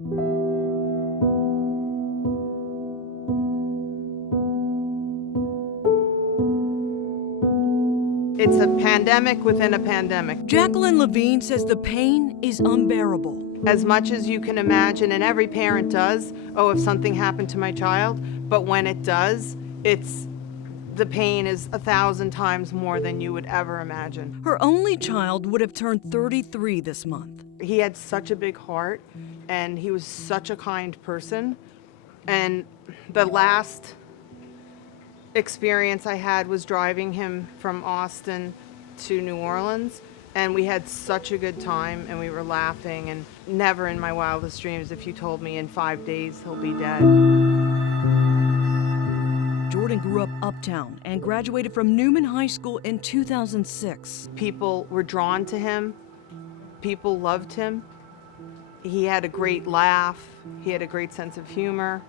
It's a pandemic within a pandemic. Jacqueline Levine says the pain is unbearable. As much as you can imagine, and every parent does, oh, if something happened to my child, but when it does, the pain is 1,000 times more than you would ever imagine. Her only child would have turned 33 this month. He had such a big heart, and he was such a kind person. And the last experience I had was driving him from Austin to New Orleans, and we had such a good time, and we were laughing, and never in my wildest dreams if you told me in 5 days he'll be dead. Jordan grew up uptown and graduated from Newman High School in 2006. People were drawn to him. People loved him. He had a great laugh. He had a great sense of humor.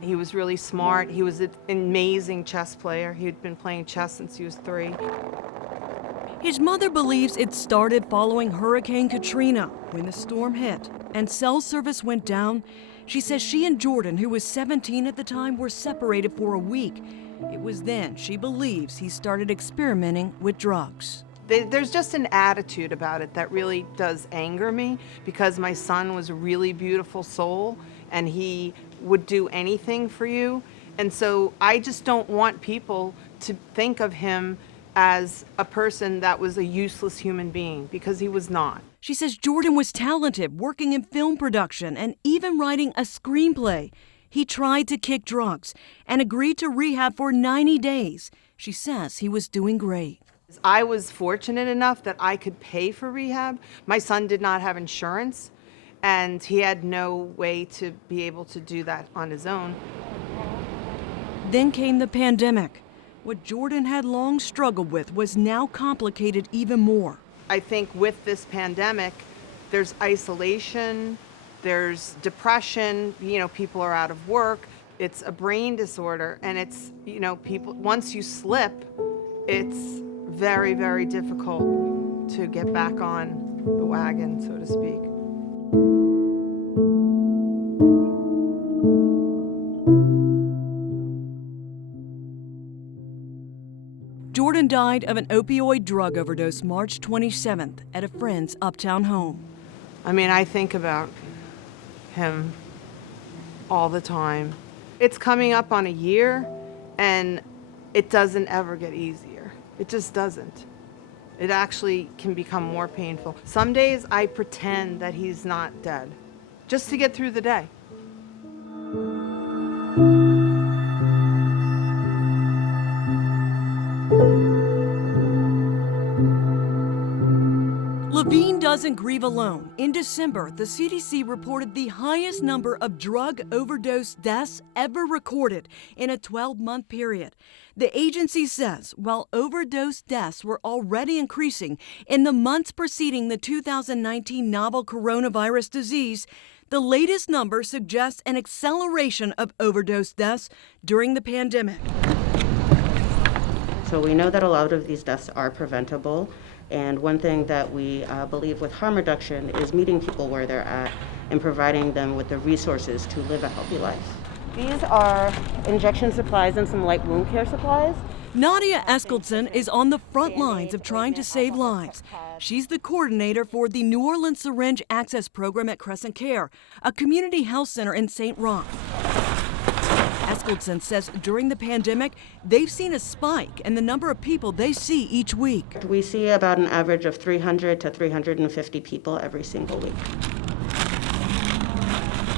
He was really smart. He was an amazing chess player. He'd been playing chess since he was 3. His mother believes it started following Hurricane Katrina when the storm hit and cell service went down. She says she and Jordan, who was 17 at the time, were separated for a week. It was then she believes he started experimenting with drugs. There's just an attitude about it that really does anger me, because my son was a really beautiful soul and he would do anything for you. And so I just don't want people to think of him as a person that was a useless human being, because he was not. She says Jordan was talented, working in film production and even writing a screenplay. He tried to kick drugs and agreed to rehab for 90 days. She says he was doing great. I was fortunate enough that I could pay for rehab. My son did not have insurance, and he had no way to be able to do that on his own. Then came the pandemic. What Jordan had long struggled with was now complicated even more. I think with this pandemic, there's isolation, there's depression, people are out of work. It's a brain disorder, and it's, people, once you slip, it's very, very difficult to get back on the wagon, so to speak. Jordan died of an opioid drug overdose March 27th at a friend's uptown home. I think about him all the time. It's coming up on a year, and it doesn't ever get easier. It just doesn't. It actually can become more painful. Some days I pretend that he's not dead, just to get through the day. Levine doesn't grieve alone. In December, the CDC reported the highest number of drug overdose deaths ever recorded in a 12-month period. The agency says while overdose deaths were already increasing in the months preceding the 2019 novel coronavirus disease, the latest number suggests an acceleration of overdose deaths during the pandemic. So we know that a lot of these deaths are preventable. And one thing that we believe with harm reduction is meeting people where they're at and providing them with the resources to live a healthy life. These are injection supplies and some light wound care supplies. Nadia Eskildson is on the front lines of trying to save lives. She's the coordinator for the New Orleans Syringe Access Program at Crescent Care, a community health center in St. Roch. Eskildson says during the pandemic, they've seen a spike in the number of people they see each week. We see about an average of 300 to 350 people every single week.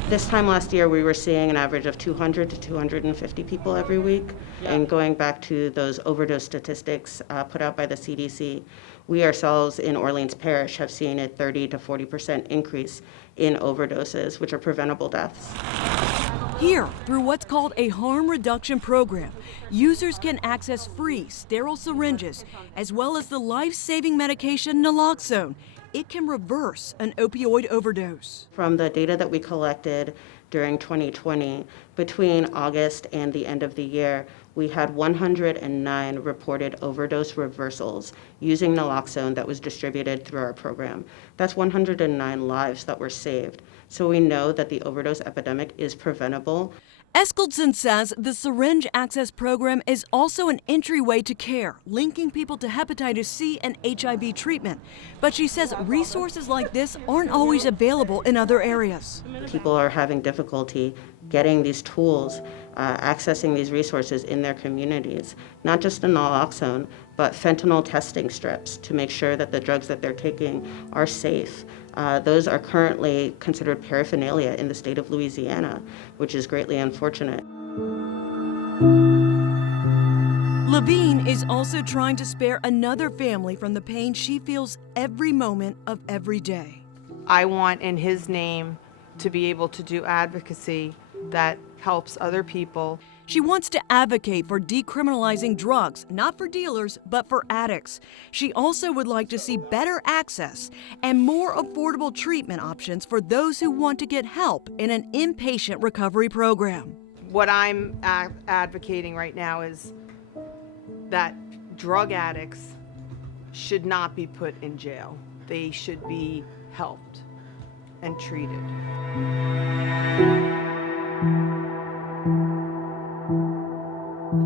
This time last year, we were seeing an average of 200 to 250 people every week. And going back to those overdose statistics put out by the CDC, we ourselves in Orleans Parish have seen a 30 to 40% increase in overdoses, which are preventable deaths. Here, through what's called a harm reduction program, users can access free sterile syringes as well as the life-saving medication naloxone it can reverse an opioid overdose. From the data that we collected during 2020, between August and the end of the year, we had 109 reported overdose reversals using naloxone that was distributed through our program. That's 109 lives that were saved. So we know that the overdose epidemic is preventable. Eskildsen says the syringe access program is also an entryway to care, linking people to hepatitis C and HIV treatment. But she says resources like this aren't always available in other areas. People are having difficulty getting these tools, accessing these resources in their communities, not just the naloxone, but fentanyl testing strips to make sure that the drugs that they're taking are safe. Those are currently considered paraphernalia in the state of Louisiana, which is greatly unfortunate. Levine is also trying to spare another family from the pain she feels every moment of every day. I want in his name to be able to do advocacy that helps other people. She wants to advocate for decriminalizing drugs, not for dealers, but for addicts. She also would like to see better access and more affordable treatment options for those who want to get help in an inpatient recovery program. What I'm advocating right now is that drug addicts should not be put in jail. They should be helped and treated.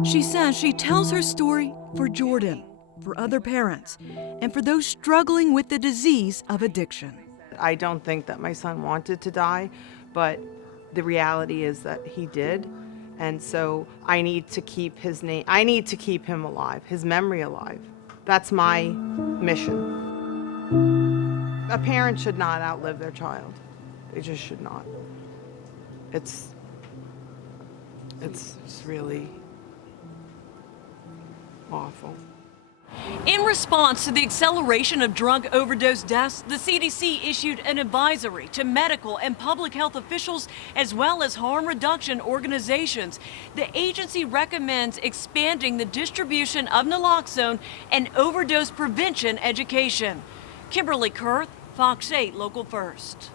She says she tells her story for Jordan, for other parents, and for those struggling with the disease of addiction. I don't think that my son wanted to die, but the reality is that he did. And so I need to keep his name, I need to keep him alive, his memory alive. That's my mission. A parent should not outlive their child. They just should not. It's really awful. In response to the acceleration of drug overdose deaths, the CDC issued an advisory to medical and public health officials as well as harm reduction organizations. The agency recommends expanding the distribution of naloxone and overdose prevention education. Kimberly Kurth, Fox 8 Local First.